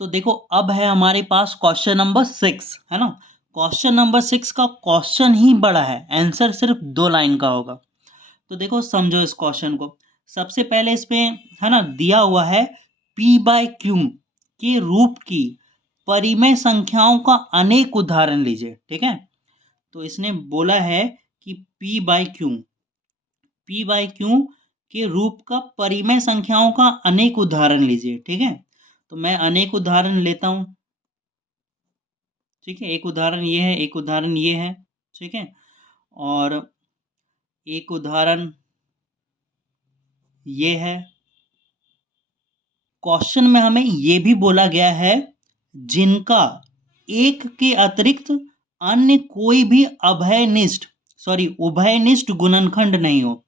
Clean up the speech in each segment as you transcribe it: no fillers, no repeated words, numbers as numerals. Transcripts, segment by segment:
तो देखो अब है हमारे पास क्वेश्चन नंबर 6, है ना। क्वेश्चन नंबर 6 का क्वेश्चन ही बड़ा है, आंसर सिर्फ 2 लाइन का होगा। तो देखो समझो इस क्वेश्चन को। सबसे पहले इसमें है ना दिया हुआ है पी बाय क्यू के रूप की परिमेय संख्याओं का अनेक उदाहरण लीजिए, ठीक है। तो इसने बोला है कि पी बाय क्यू के रूप का परिमेय संख्याओं का अनेक उदाहरण लीजिए, ठीक है। तो मैं अनेक उदाहरण लेता हूं, ठीक है। एक उदाहरण ये है, एक उदाहरण ये है, ठीक है। और एक उदाहरण ये है। क्वेश्चन में हमें ये भी बोला गया है जिनका एक के अतिरिक्त अन्य कोई भी उभयनिष्ठ गुणनखंड नहीं हो।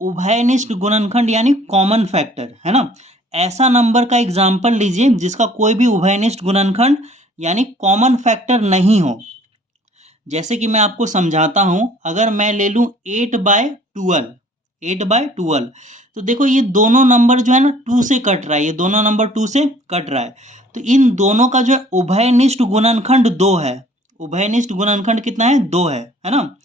उभयनिष्ठ गुणनखंड यानी कॉमन फैक्टर, है ना। ऐसा नंबर का एग्जाम्पल लीजिए जिसका कोई भी उभयनिष्ठ गुणनखंड यानी कॉमन फैक्टर नहीं हो। जैसे कि मैं आपको समझाता हूं, अगर मैं ले लूं 8/12, तो देखो ये दोनों नंबर जो है ना 2 से कट रहा है, ये दोनों नंबर 2 से कट रहा है। तो इन दोनों का जो है उभयनिष्ठ गुणनखंड 2 है। उभयनिष्ठ गुणनखंड कितना है? 2 है ना।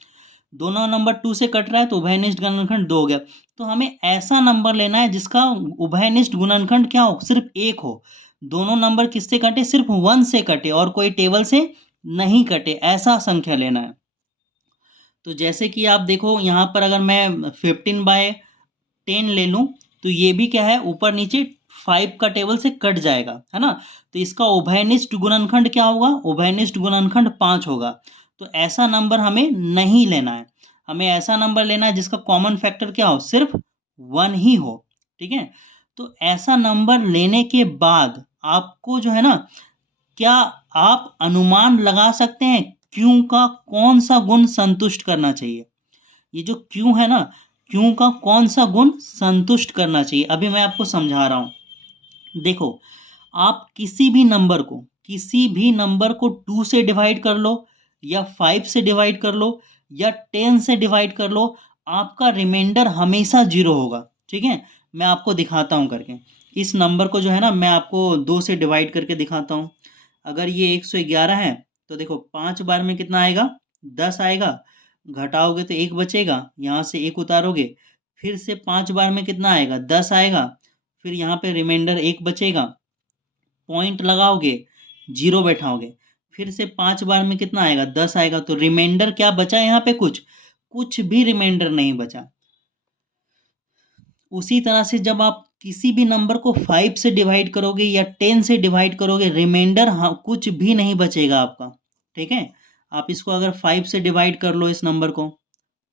दोनों नंबर 2 से कट रहा है तो उभयनिष्ठ गुणनखंड 2 हो गया। तो हमें ऐसा नंबर लेना है जिसका उभयनिष्ठ गुणनखंड क्या हो? सिर्फ 1 हो। दोनों नंबर किससे कटे? सिर्फ 1 से कटे और कोई टेबल से नहीं कटे, ऐसा संख्या लेना है। तो जैसे कि आप देखो यहाँ पर अगर मैं 15/10 ले लूँ तो ये भी क्या है, ऊपर नीचे 5 का टेबल से कट जाएगा, है ना। तो इसका उभयनिष्ठ गुणनखंड क्या होगा? उभयनिष्ठ गुणनखंड 5 होगा। तो ऐसा नंबर हमें नहीं लेना है, हमें ऐसा नंबर लेना है जिसका कॉमन फैक्टर क्या हो? सिर्फ 1 ही हो, ठीक है। तो ऐसा नंबर लेने के बाद आपको जो है ना, क्या आप अनुमान लगा सकते हैं क्यों का कौन सा गुण संतुष्ट करना चाहिए? ये जो क्यों है ना, क्यों का कौन सा गुण संतुष्ट करना चाहिए, अभी मैं आपको समझा रहा हूं। देखो, आप किसी भी नंबर को 2 से डिवाइड कर लो या 5 से डिवाइड कर लो या 10 से डिवाइड कर लो, आपका रिमाइंडर हमेशा 0 होगा, ठीक है। मैं आपको दिखाता हूं करके। इस नंबर को जो है ना, मैं आपको 2 से डिवाइड करके दिखाता हूं। अगर ये 111 है तो देखो 5 बार में कितना आएगा? 10 आएगा। घटाओगे तो 1 बचेगा, यहाँ से 1 उतारोगे, फिर से 5 बार में कितना आएगा? 10 आएगा। फिर यहाँ पे रिमाइंडर 1 बचेगा, पॉइंट लगाओगे, 0 बैठाओगे, फिर से 5 बार में कितना आएगा? 10 आएगा। तो रिमाइंडर क्या बचा यहाँ पे? कुछ भी रिमाइंडर नहीं बचा। उसी तरह से जब आप किसी भी नंबर को 5 से डिवाइड करोगे या 10 से डिवाइड करोगे, रिमाइंडर हाँ कुछ भी नहीं बचेगा आपका, ठीक है। आप इसको अगर 5 से डिवाइड कर लो इस नंबर को,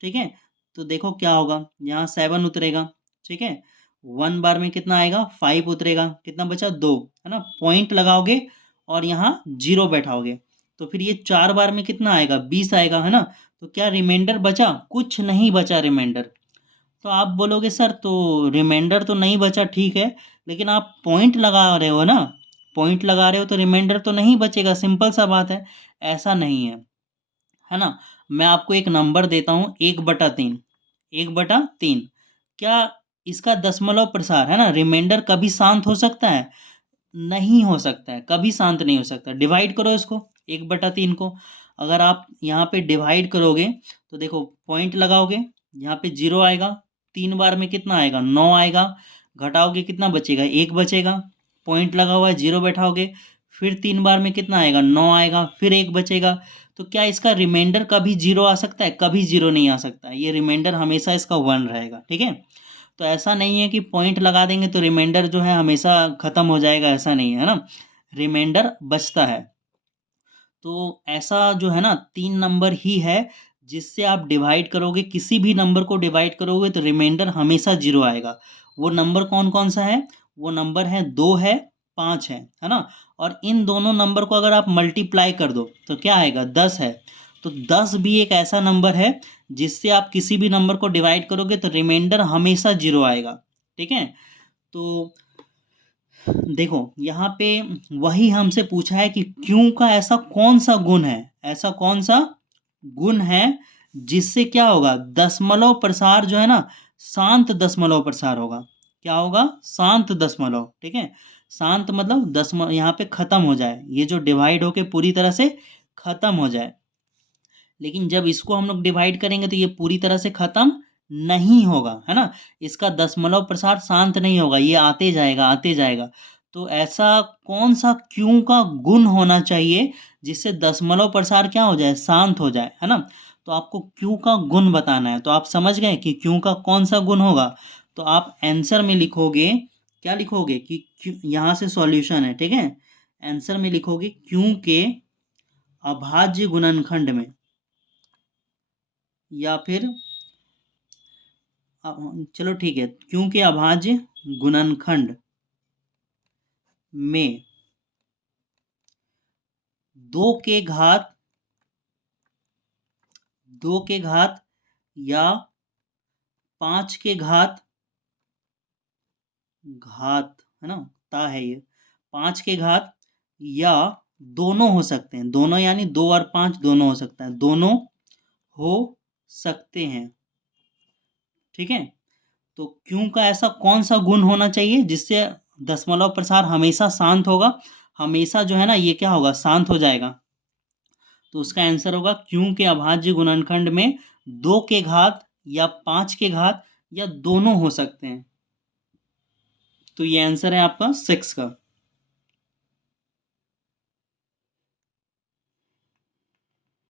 ठीक है, तो देखो क्या होगा, यहाँ 7 उतरेगा, ठीक है। 1 बार में कितना आएगा? 5 उतरेगा, कितना बचा? 2, है ना। पॉइंट लगाओगे और यहाँ 0 बैठाओगे, तो फिर ये 4 बार में कितना आएगा? 20 आएगा, है ना। तो क्या रिमाइंडर बचा? कुछ नहीं बचा रिमाइंडर। तो आप बोलोगे सर तो रिमाइंडर तो नहीं बचा, ठीक है, लेकिन आप पॉइंट लगा रहे हो ना, पॉइंट लगा रहे हो तो रिमाइंडर तो नहीं बचेगा, सिंपल सा बात है। ऐसा नहीं है ना। मैं आपको एक नंबर देता हूँ, 1/3। 1/3 क्या इसका दशमलव प्रसार है ना, रिमाइंडर कभी शांत हो सकता है? नहीं हो सकता है, कभी शांत नहीं हो सकता। डिवाइड करो इसको, 1/3 को। अगर आप यहाँ पे डिवाइड करोगे तो देखो पॉइंट लगाओगे, यहाँ पे 0 आएगा, 3 बार में कितना आएगा? 9 आएगा। घटाओगे कितना बचेगा? 1 बचेगा। पॉइंट लगा हुआ है, 0 बैठाओगे, फिर 3 बार में कितना आएगा? 9 आएगा, फिर 1 बचेगा। तो क्या इसका रिमाइंडर कभी 0 आ सकता है? कभी 0 नहीं आ सकता। ये रिमाइंडर हमेशा इसका 1 रहेगा, ठीक है। तो ऐसा नहीं है कि पॉइंट लगा देंगे तो रिमाइंडर जो है हमेशा ख़त्म हो जाएगा, ऐसा नहीं है ना। रिमाइंडर बचता है। तो ऐसा जो है ना 3 नंबर ही है जिससे आप डिवाइड करोगे, किसी भी नंबर को डिवाइड करोगे तो रिमाइंडर हमेशा 0 आएगा। वो नंबर कौन-कौन सा है? वो नंबर है 2 है, 5 है ना? और इन दोनों नंबर को अगर आप मल्टीप्लाई कर दो तो क्या आएगा? 10 है। तो 10 भी एक ऐसा नंबर है जिससे आप किसी भी नंबर को डिवाइड करोगे तो रिमाइंडर हमेशा 0 आएगा, ठीक है? तो देखो यहाँ पे वही हमसे पूछा है कि क्यों का ऐसा कौन सा गुण है, ऐसा कौन सा गुण है जिससे क्या होगा? दशमलव प्रसार जो है ना, शांत दशमलव प्रसार होगा। क्या होगा? शांत दशमलव, ठीक है। शांत मतलब दशमलव यहाँ पे खत्म हो जाए, ये जो डिवाइड होके पूरी तरह से खत्म हो जाए। लेकिन जब इसको हम लोग डिवाइड करेंगे तो ये पूरी तरह से खत्म नहीं होगा, है ना। इसका दशमलव प्रसार शांत नहीं होगा, ये आते जाएगा आते जाएगा। तो ऐसा कौन सा क्यों का गुण होना चाहिए जिससे दशमलव प्रसार क्या हो जाए, शांत हो जाए, है ना। तो आपको क्यों का गुण बताना है, तो आप समझ गए कि क्यों का कौन सा गुण होगा। तो आप आंसर में लिखोगे, क्या लिखोगे कि क्यों, यहाँ से सॉल्यूशन है, ठीक है। आंसर में लिखोगे क्यों के अभाज्य गुणनखंड में, या फिर चलो ठीक है, क्योंकि अभाज्य गुणनखंड में 2 के घात या 5 के घात है ना, ता है ये, 5 के घात या दोनों हो सकते हैं, दोनों यानी 2 और 5 दोनों हो सकता है, दोनों हो सकते हैं, ठीक है। तो क्यों का ऐसा कौन सा गुण होना चाहिए जिससे दशमलव प्रसार हमेशा शांत होगा, हमेशा जो है ना ये क्या होगा, शांत हो जाएगा। तो उसका आंसर होगा क्यों के अभाज्य गुणनखंड में 2 के घात या 5 के घात या दोनों हो सकते हैं। तो ये आंसर है आपका 6 का।